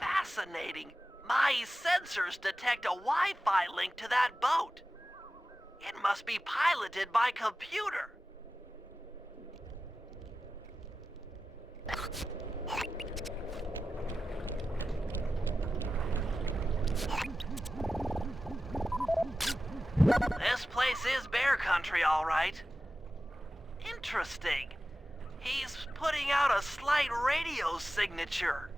Fascinating. My sensors detect a Wi-Fi link to that boat. It must be piloted by computer. This place is bear country, all right. Interesting. He's putting out a slight radio signature.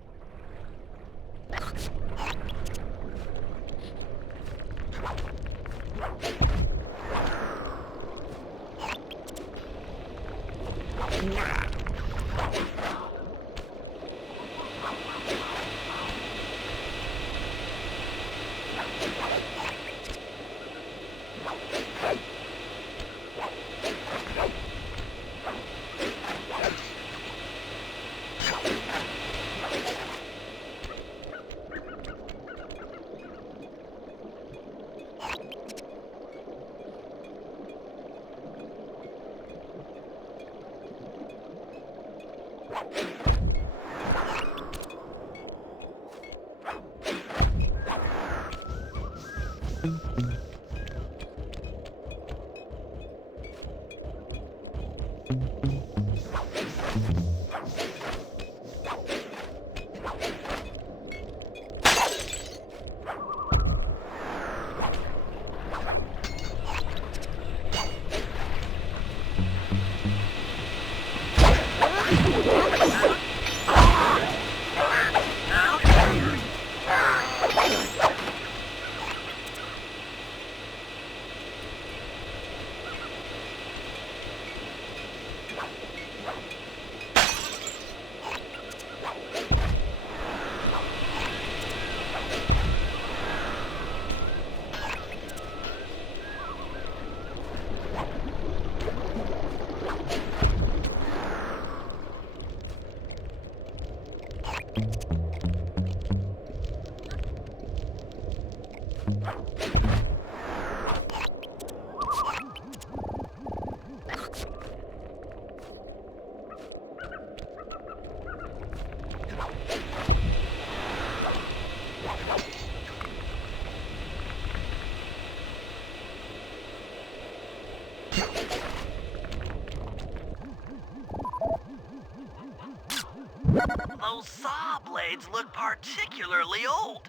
Those saw blades look particularly old.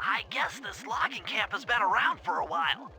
I guess this logging camp has been around for a while.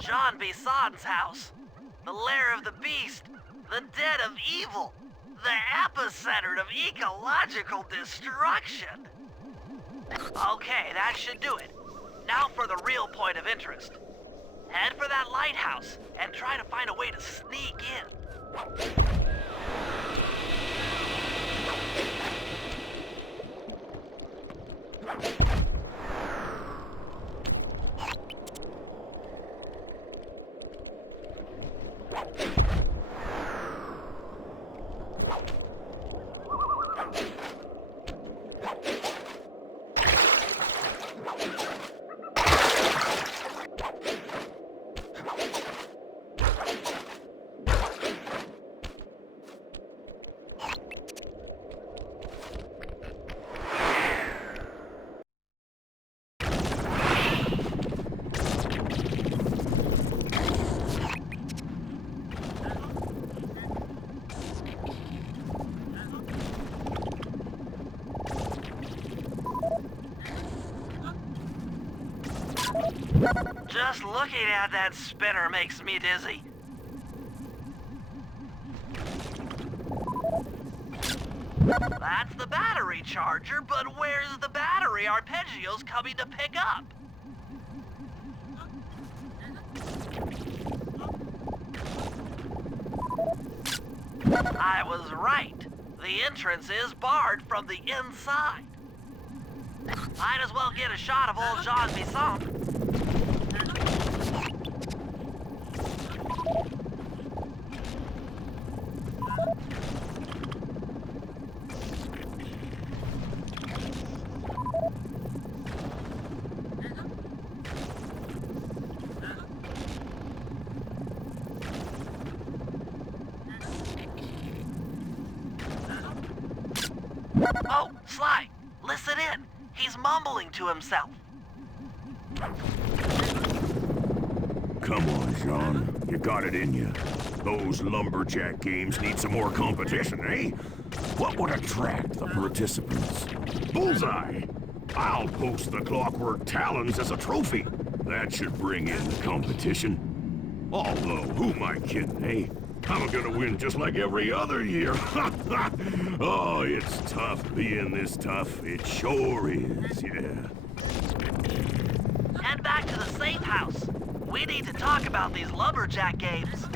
John Bison's house. The lair of the beast. The den of evil. The epicenter of ecological destruction. Okay, that should do it. Now for the real point of interest. Head for that lighthouse and try to find a way to sneak in. Just looking at that spinner makes me dizzy. That's the battery charger, but where's the battery arpeggios coming to pick up? I was right. The entrance is barred from the inside. Might as well get a shot of old Jean Bison. Oh, Sly, listen in. He's mumbling to himself. Come on, Sean. You got it in you. Those lumberjack games need some more competition, eh? What would attract the participants? Bullseye! I'll post the Clockwork Talons as a trophy. That should bring in the competition. Although, who am I kidding, eh? I'm gonna win just like every other year. Oh, it's tough being this tough. It sure is, yeah. Head back to the safe house. We need to talk about these lumberjack games.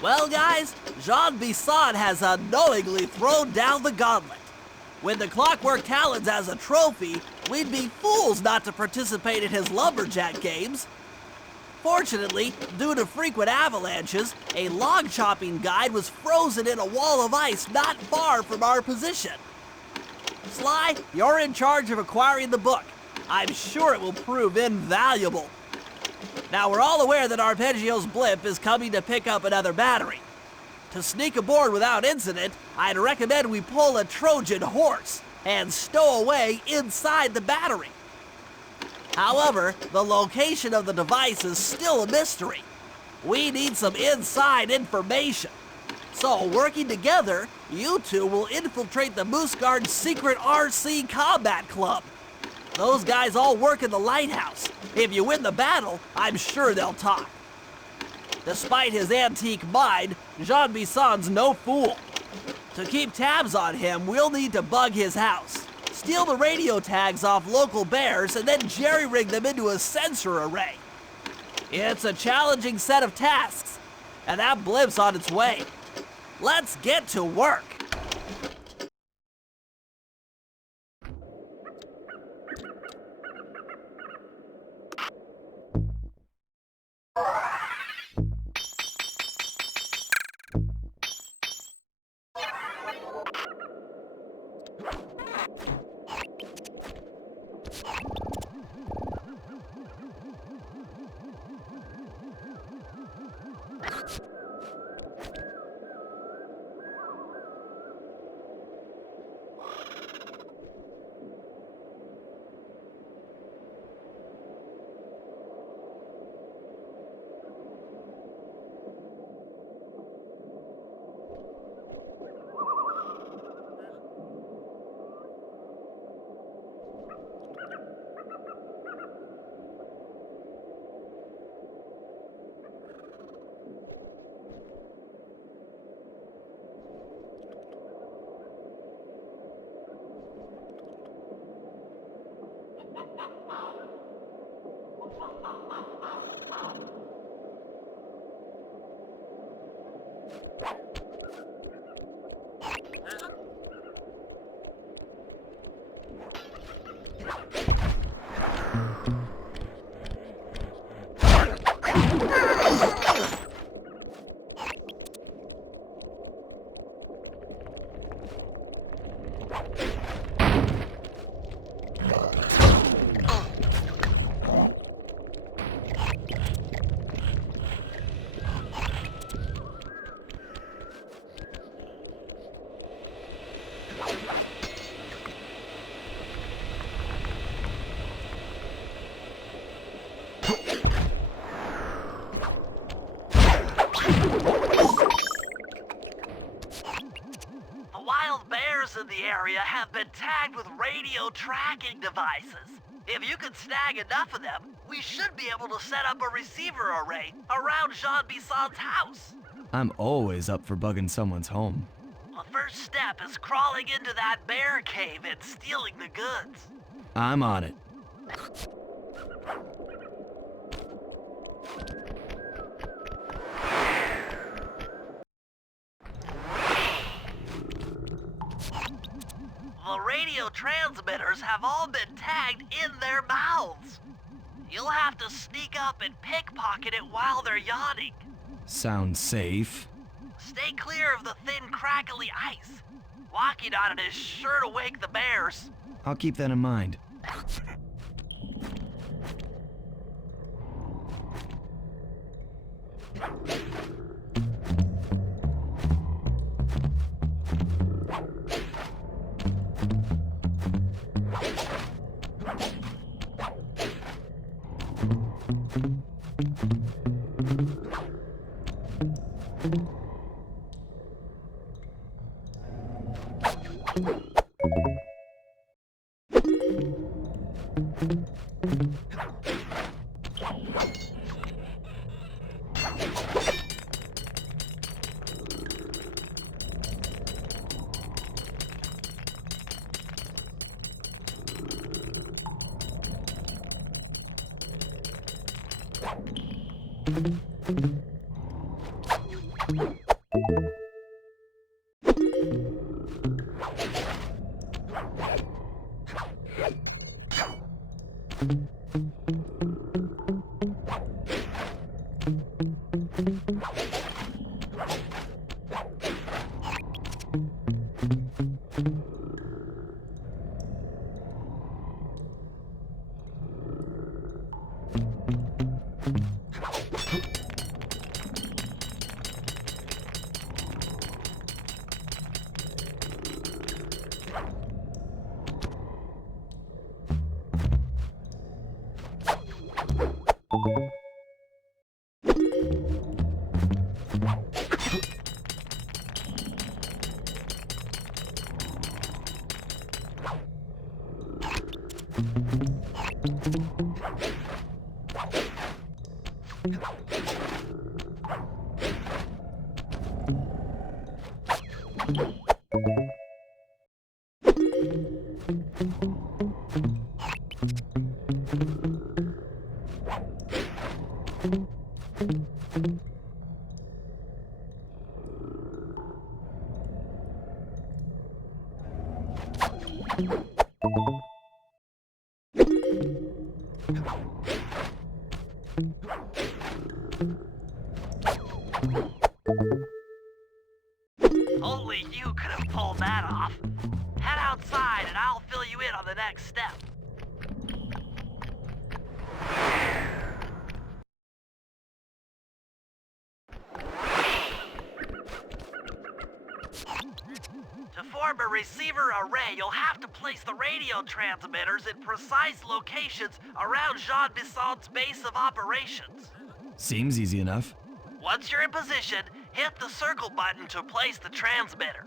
Well, guys, Jean Bisson has unknowingly thrown down the gauntlet. With the Clockwork Talons as a trophy, we'd be fools not to participate in his lumberjack games. Fortunately, due to frequent avalanches, a log chopping guide was frozen in a wall of ice not far from our position. Sly, you're in charge of acquiring the book. I'm sure it will prove invaluable. Now, we're all aware that Arpeggio's blimp is coming to pick up another battery. To sneak aboard without incident, I'd recommend we pull a Trojan horse and stow away inside the battery. However, the location of the device is still a mystery. We need some inside information. So, working together, you two will infiltrate the Moose Guard's secret RC Combat Club. Those guys all work in the lighthouse. If you win the battle, I'm sure they'll talk. Despite his antique mind, Jean Bisson's no fool. To keep tabs on him, we'll need to bug his house, steal the radio tags off local bears, and then jerry-rig them into a sensor array. It's a challenging set of tasks, and that blimp's on its way. Let's get to work. In the area have been tagged with radio tracking devices. If you can snag enough of them, we should be able to set up a receiver array around Jean Bisson's house. I'm always up for bugging someone's home. The first step is crawling into that bear cave and stealing the goods. I'm on it. The radio transmitters have all been tagged in their mouths. You'll have to sneak up and pickpocket it while they're yawning. Sounds safe. Stay clear of the thin, crackly ice. Walking on it is sure to wake the bears. I'll keep that in mind. Only you could have pulled that off. Head outside and I'll fill you in on the next step. To form a receiver array, you'll have to place the radio transmitters in precise locations around Jean Bisson's base of operations. Seems easy enough. Once you're in position, hit the circle button to place the transmitter.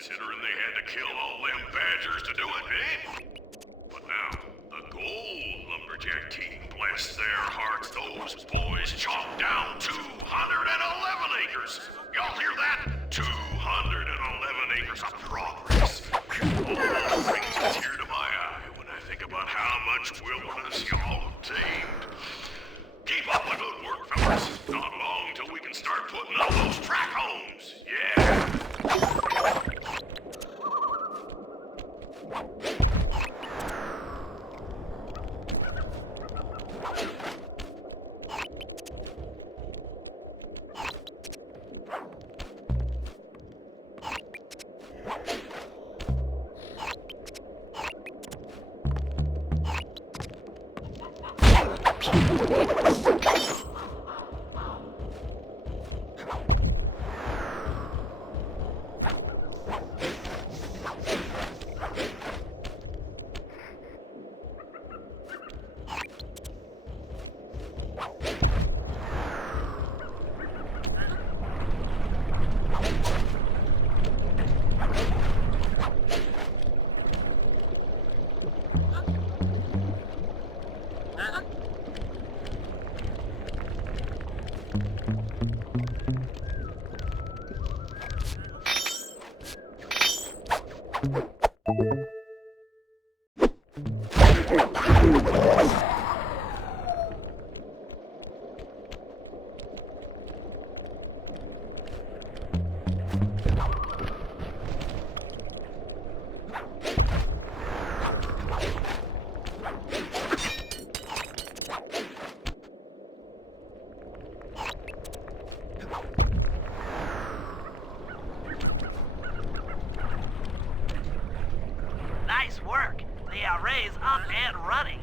Considering they had to kill all them badgers to do it, eh? But now, the gold lumberjack team, bless their hearts, those boys chopped down 211 acres. Y'all hear that? 211 acres of progress. Oh, brings a tear to my eye when I think about how much wilderness y'all have tamed. Keep up the good work, fellas. Not long till we can start putting up those track homes. Yeah. Nice work. The array's up and running.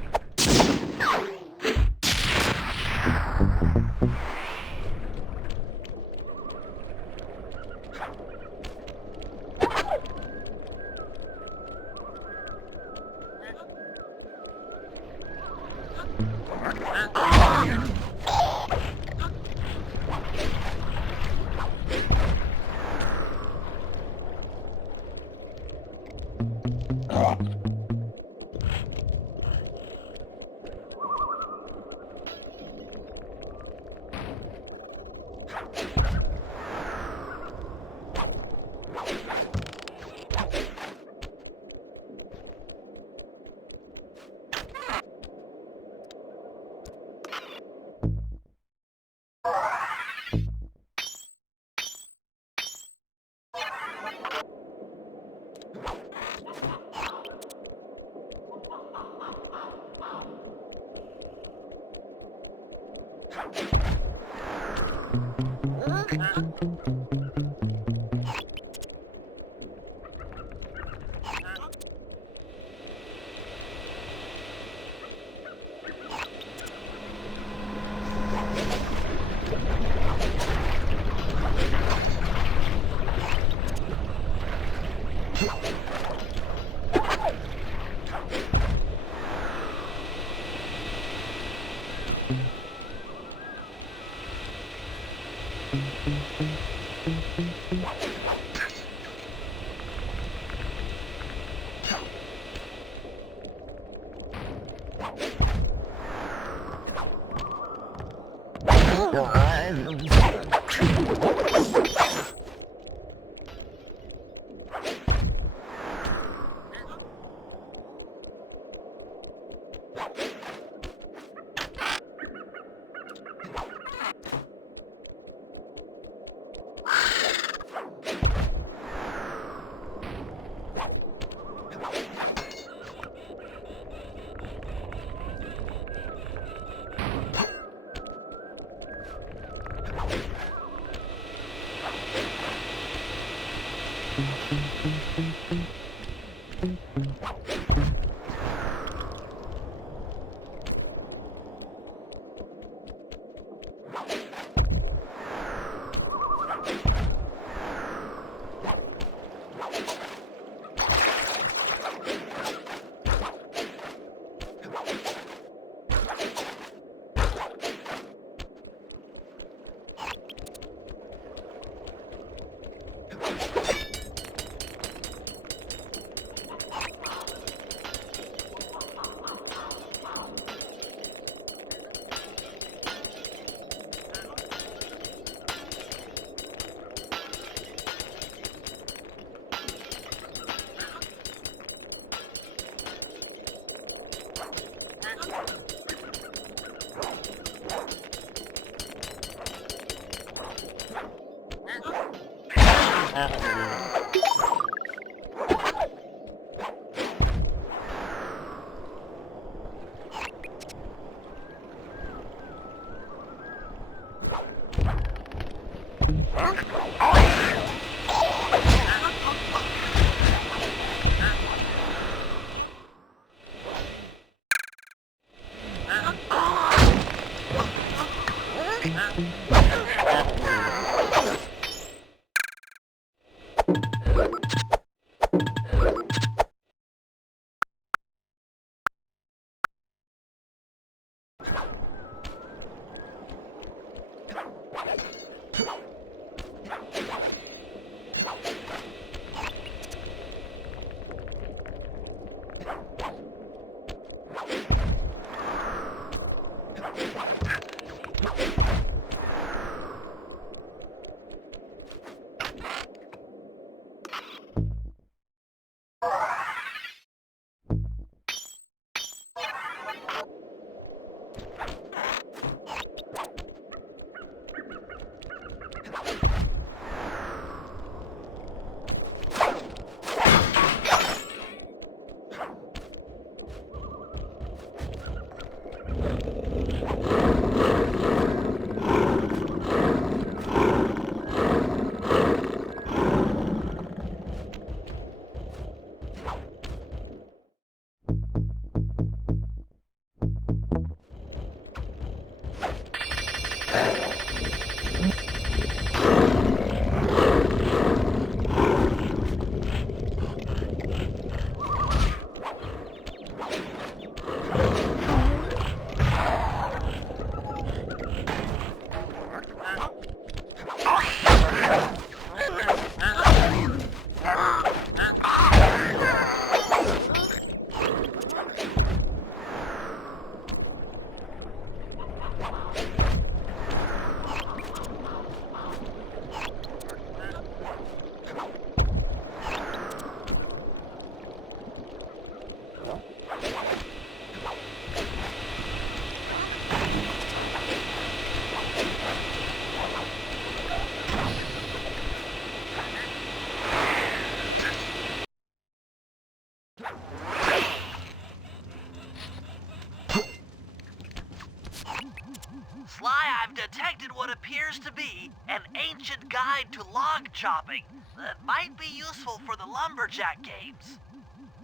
appears to be an ancient guide to log chopping that might be useful for the lumberjack games.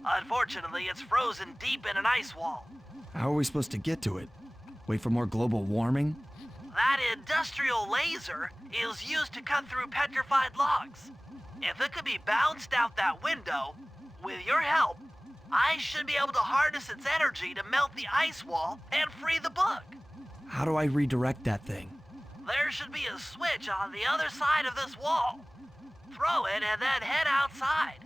Unfortunately, it's frozen deep in an ice wall. How are we supposed to get to it? Wait for more global warming? That industrial laser is used to cut through petrified logs. If it could be bounced out that window, with your help, I should be able to harness its energy to melt the ice wall and free the bug. How do I redirect that thing? There should be a switch on the other side of this wall. Throw it and then head outside.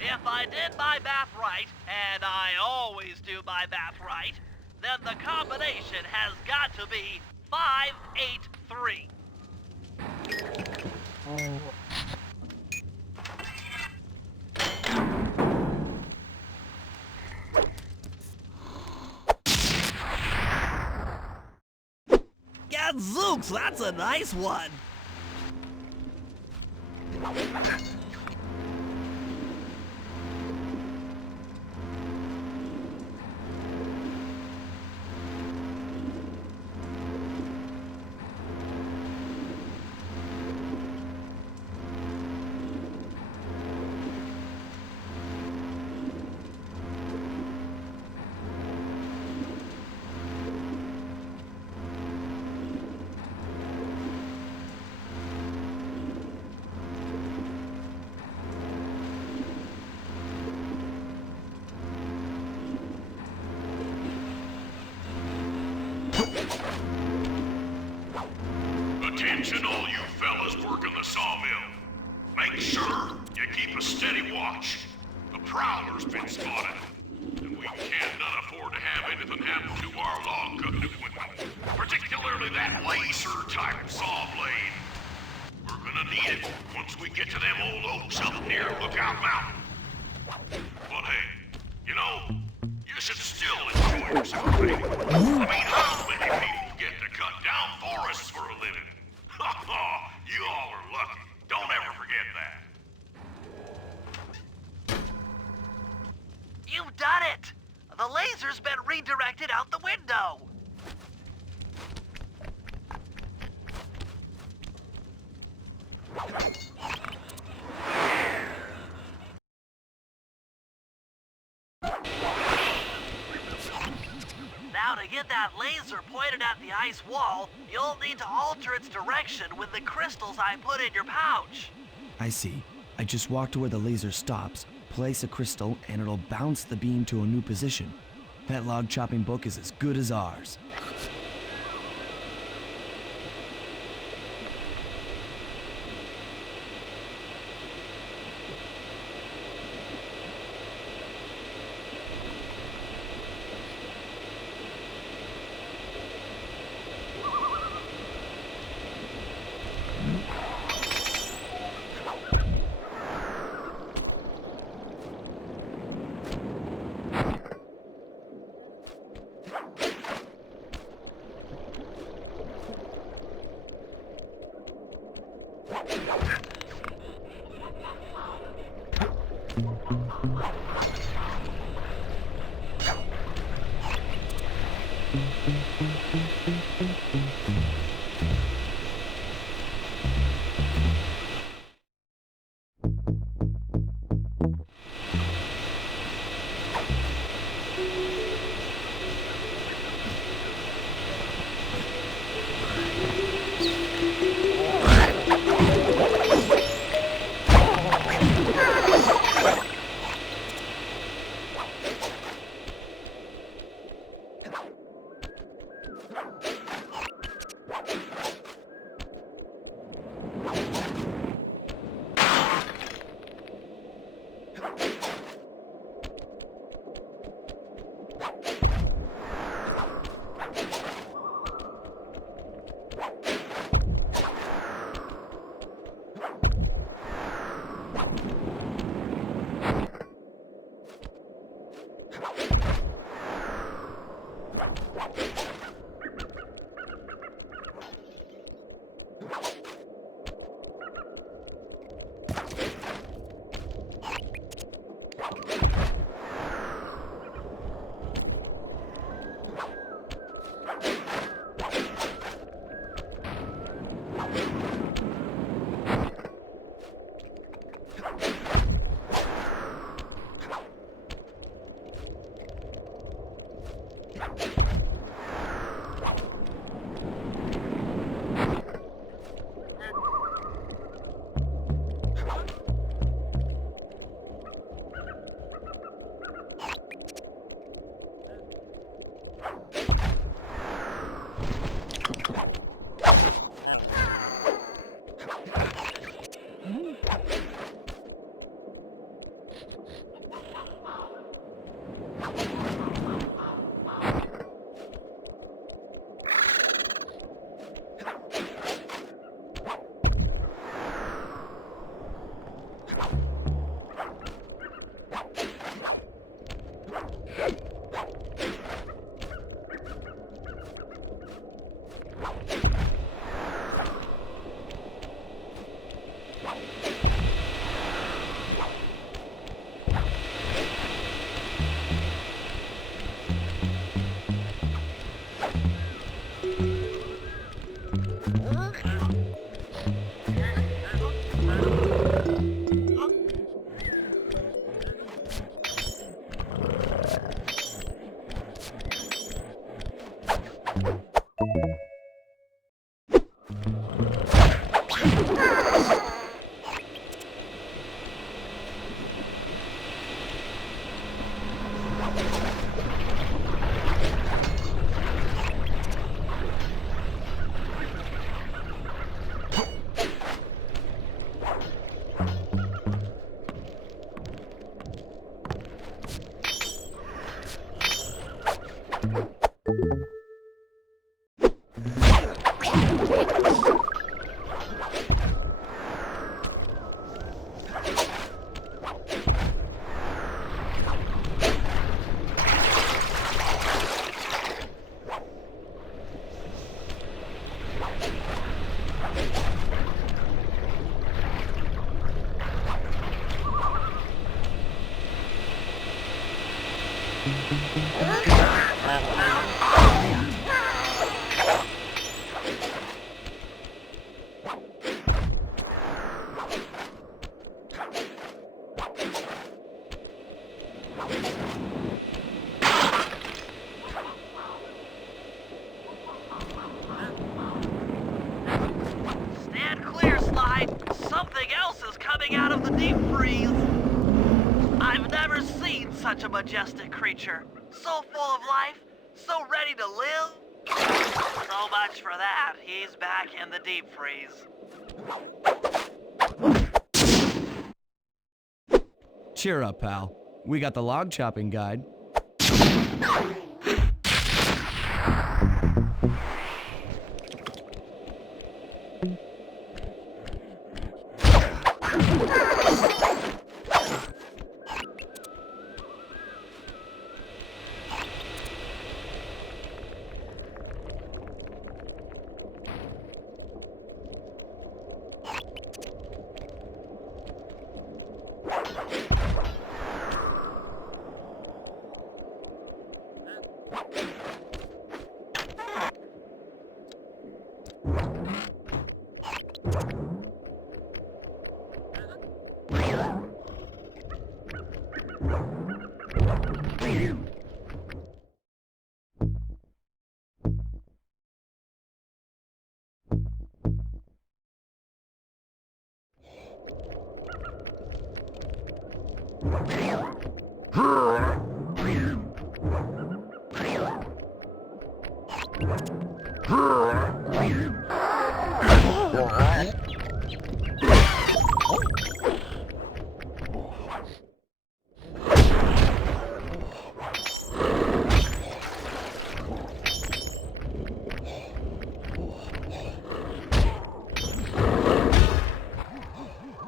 If I did my math right, and I always do my math right, then the combination has got to be 583. Gadzooks, that's a nice one. Attention all you fellas working the sawmill. Make sure you keep a steady watch. The prowler's been spotted, and we cannot afford to have anything happen to our log cutting equipment, particularly that laser-type saw blade. We're gonna need it once we get to them old oaks up near Lookout Mountain. But hey, you know, you should still enjoy yourself, baby. I mean, how many people get to cut down forests for a living? Ha ha! You all are lucky. Don't ever forget that. You've done it! The laser's been redirected out the window. Now to get that laser pointed at the ice wall, you'll need to alter its direction with the crystals I put in your pouch. I see. I just walk to where the laser stops, place a crystal, and it'll bounce the beam to a new position. That log chopping book is as good as ours. inside, something else is coming out of the deep freeze. I've never seen such a majestic creature. So full of life, so ready to live. So much for that. He's back in the deep freeze. Cheer up, pal. We got the log chopping guide.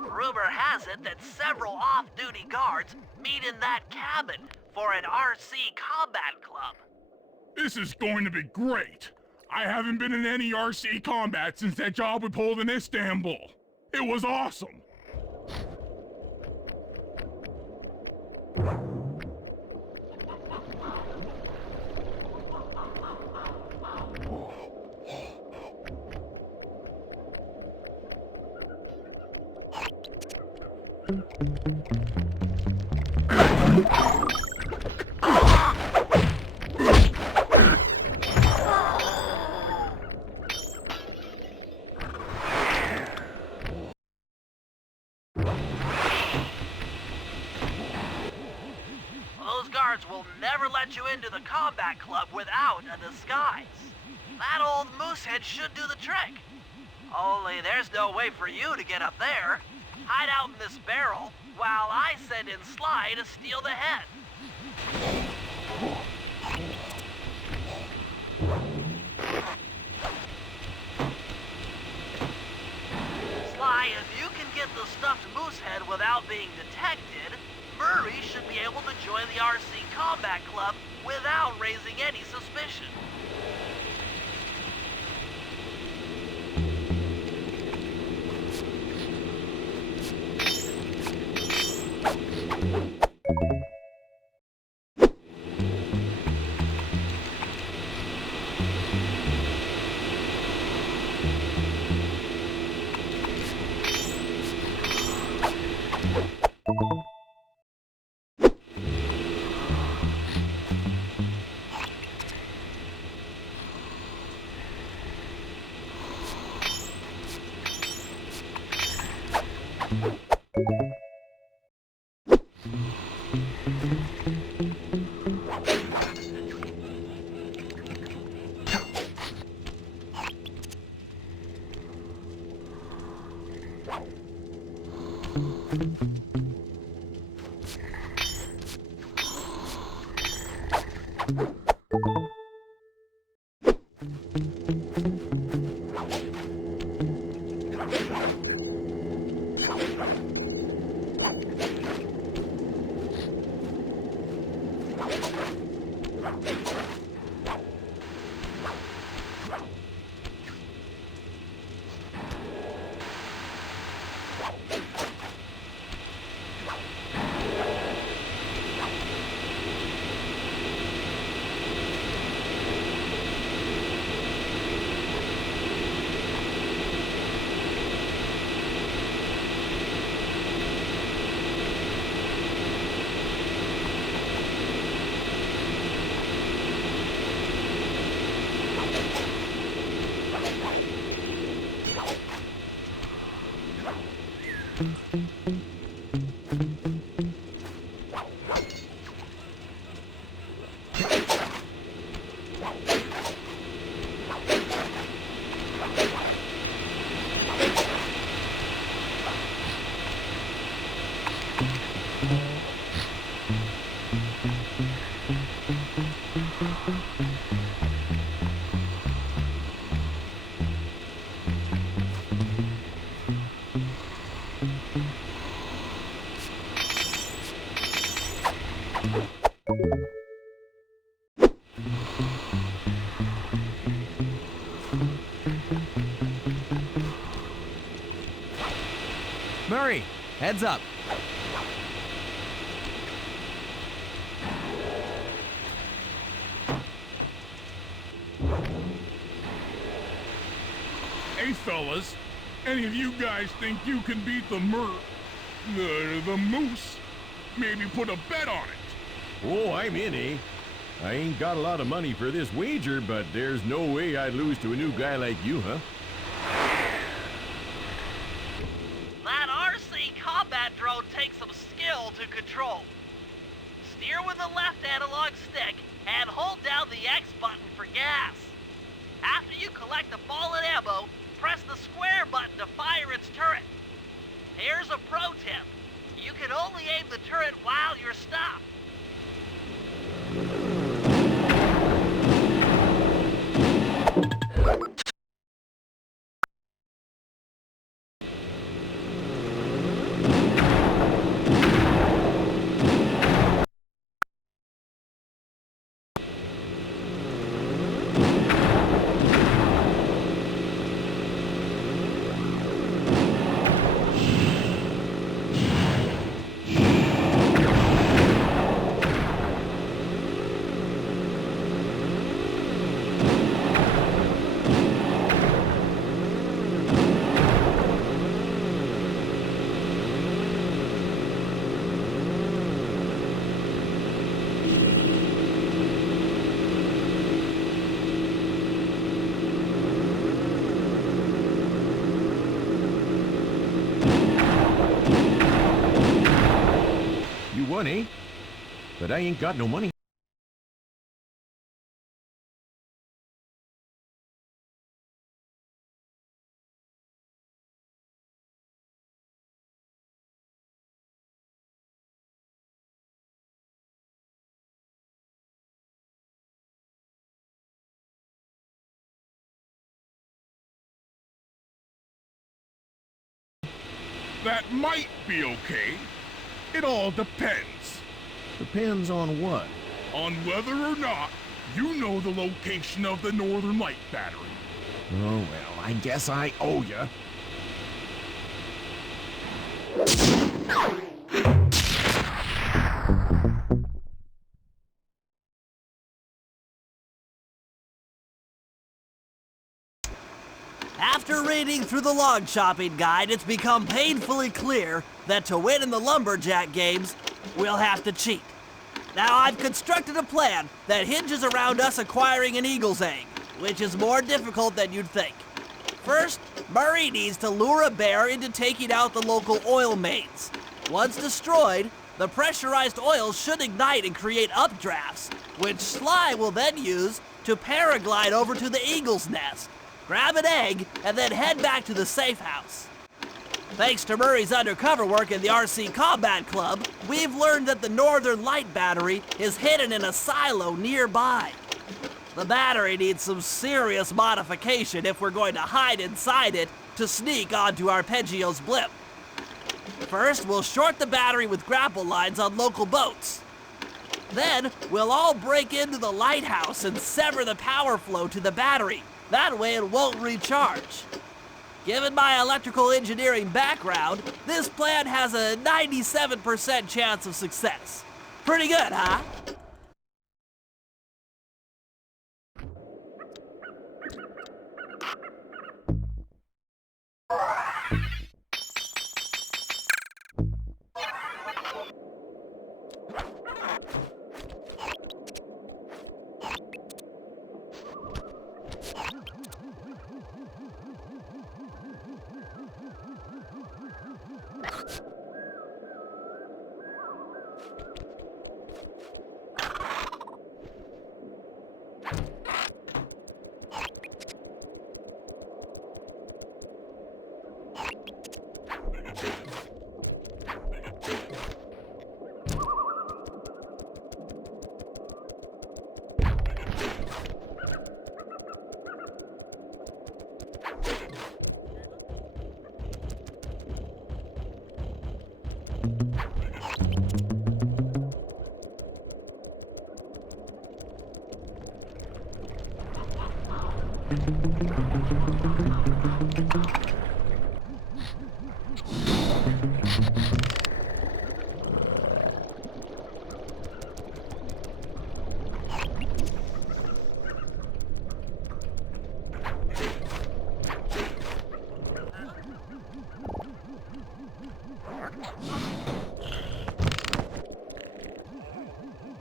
Rumor has it that several off-duty guards meet in that cabin for an RC combat club. This is going to be great. I haven't been in any RC combat since that job we pulled in Istanbul. It was awesome. Those guards will never let you into the combat club without a disguise. That old moosehead should do the trick. Only there's no way for you to get up there. Hide out in this barrel while I send in Sly to steal the head. Sly, if you can get the stuffed moosehead without being detected, Murray should be able to join the RC Combat Club without raising any suspicion. Murray, heads up. Hey, fellas, any of you guys think you can beat the moose? Maybe put a bet on it. Oh, I'm in, eh? I ain't got a lot of money for this wager, but there's no way I'd lose to a new guy like you, huh? That RC combat drone takes some skill to control. Steer with the left analog stick and hold down the X button for gas. After you collect the fallen ammo, press the square button to fire its turret. Here's a pro tip. You can only aim the turret while you're stopped. You won, eh? But I ain't got no money. That might be okay. It all depends. Depends on what? On whether or not you know the location of the Northern Light Battery. Oh, well, I guess I owe ya. After reading through the log chopping guide, it's become painfully clear that to win in the lumberjack games, we'll have to cheat. Now, I've constructed a plan that hinges around us acquiring an eagle's egg, which is more difficult than you'd think. First, Murray needs to lure a bear into taking out the local oil mains. Once destroyed, the pressurized oil should ignite and create updrafts, which Sly will then use to paraglide over to the eagle's nest, grab an egg, and then head back to the safe house. Thanks to Murray's undercover work in the RC Combat Club, we've learned that the Northern Light Battery is hidden in a silo nearby. The battery needs some serious modification if we're going to hide inside it to sneak onto Arpeggio's blimp. First, we'll short the battery with grapple lines on local boats. Then, we'll all break into the lighthouse and sever the power flow to the battery. That way it won't recharge. Given my electrical engineering background, this plan has a 97% chance of success. Pretty good, huh?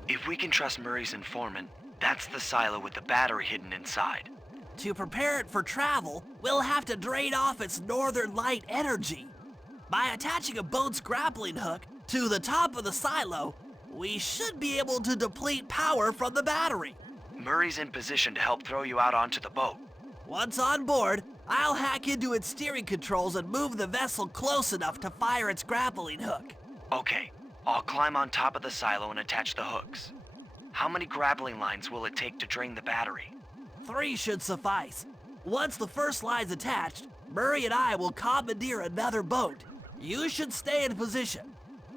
If we can trust Murray's informant, that's the silo with the battery hidden inside. To prepare it for travel, we'll have to drain off its northern light energy. By attaching a boat's grappling hook to the top of the silo, we should be able to deplete power from the battery. Murray's in position to help throw you out onto the boat. Once on board, I'll hack into its steering controls and move the vessel close enough to fire its grappling hook. Okay, I'll climb on top of the silo and attach the hooks. How many grappling lines will it take to drain the battery? 3 should suffice. Once the first line's attached, Murray and I will commandeer another boat. You should stay in position.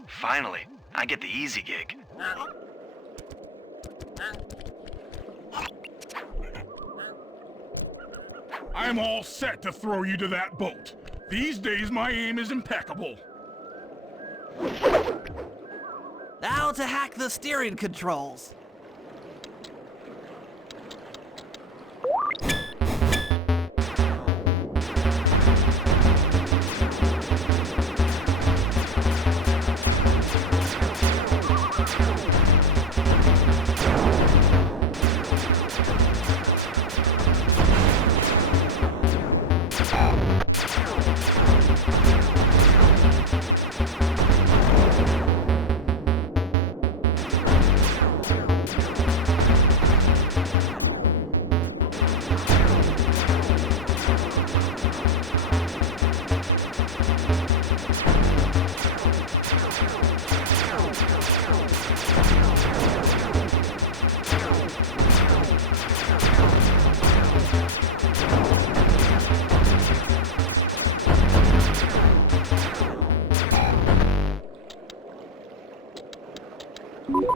Finally, I get the easy gig. I'm all set to throw you to that boat. These days, my aim is impeccable. Now to hack the steering controls.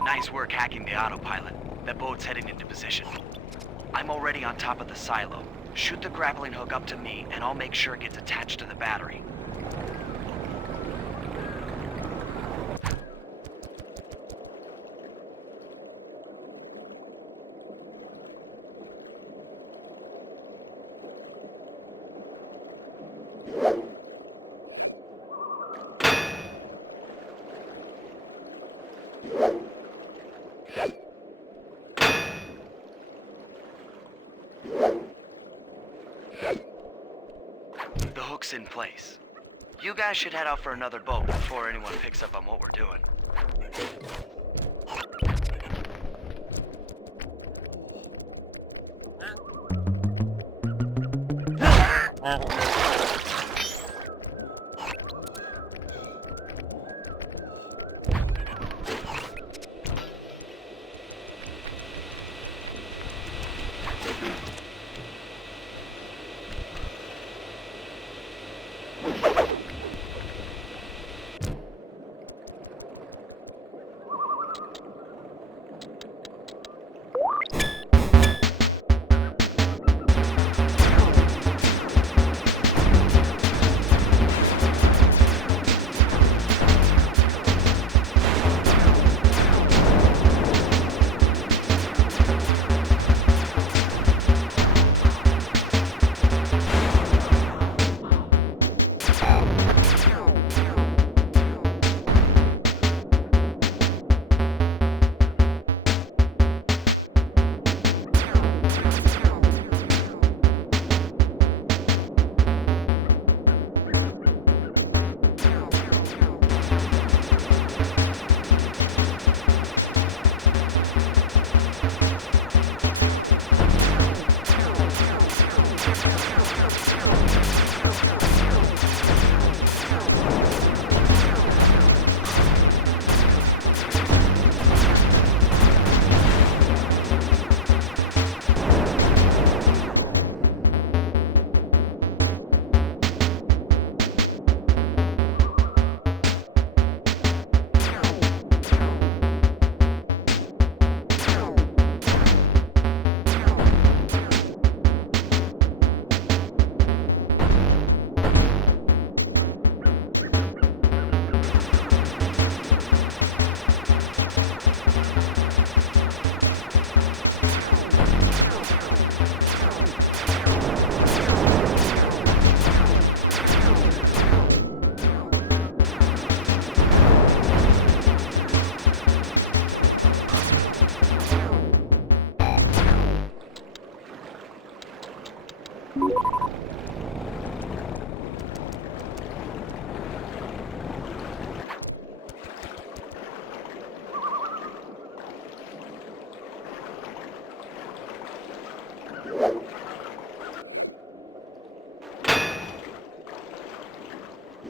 Nice work hacking the autopilot. The boat's heading into position. I'm already on top of the silo. Shoot the grappling hook up to me, and I'll make sure it gets attached to the battery. The hook's in place. You guys should head out for another boat before anyone picks up on what we're doing.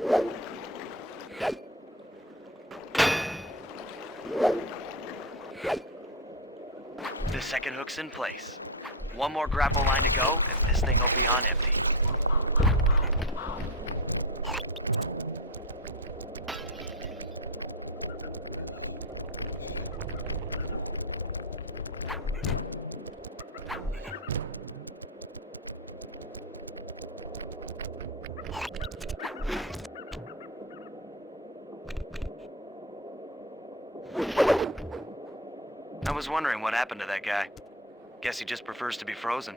The second hook's in place. One more grapple line to go, and this thing will be on empty. I was wondering what happened to that guy. Guess he just prefers to be frozen.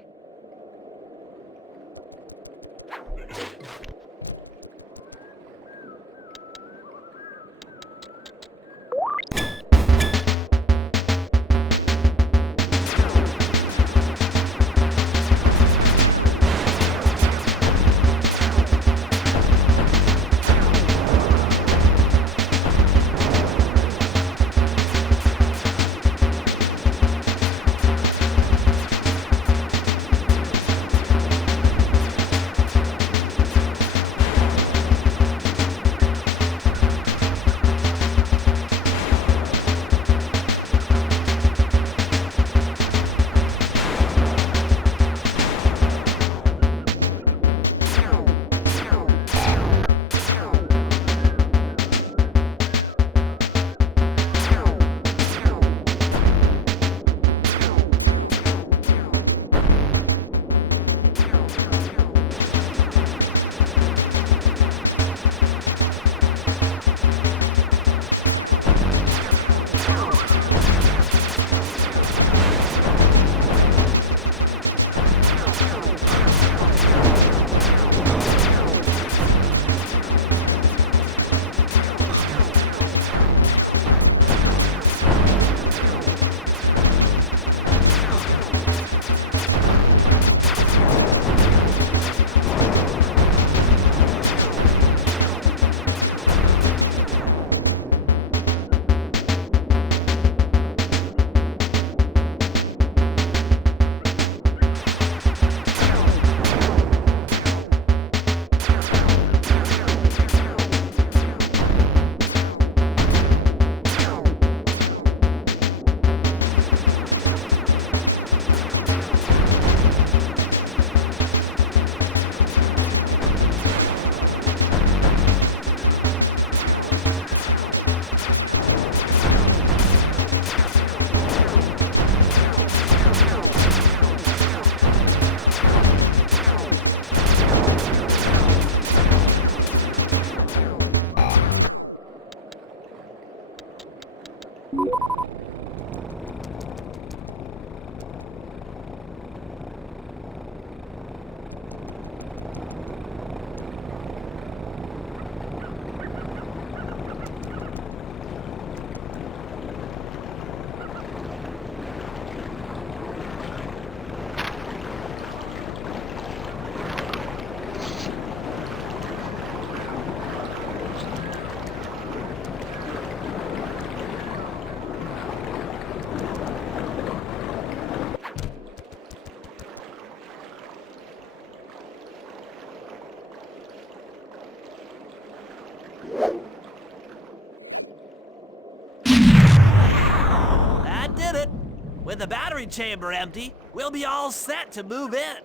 With the battery chamber empty, we'll be all set to move in.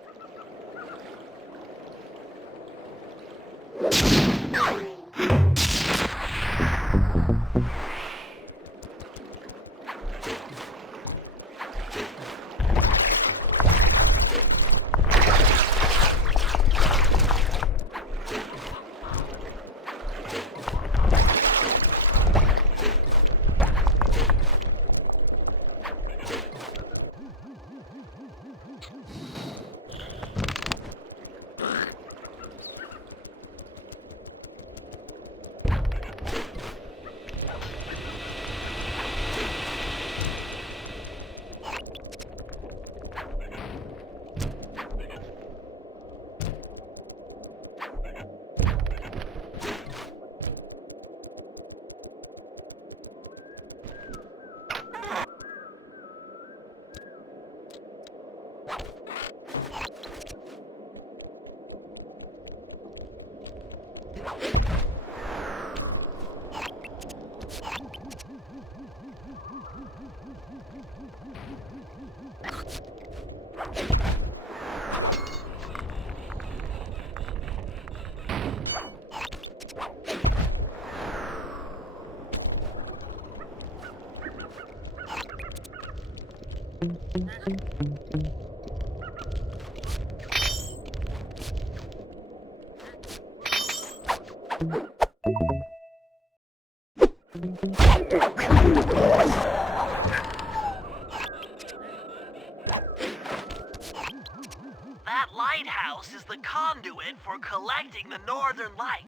That lighthouse is the conduit for collecting the northern lights.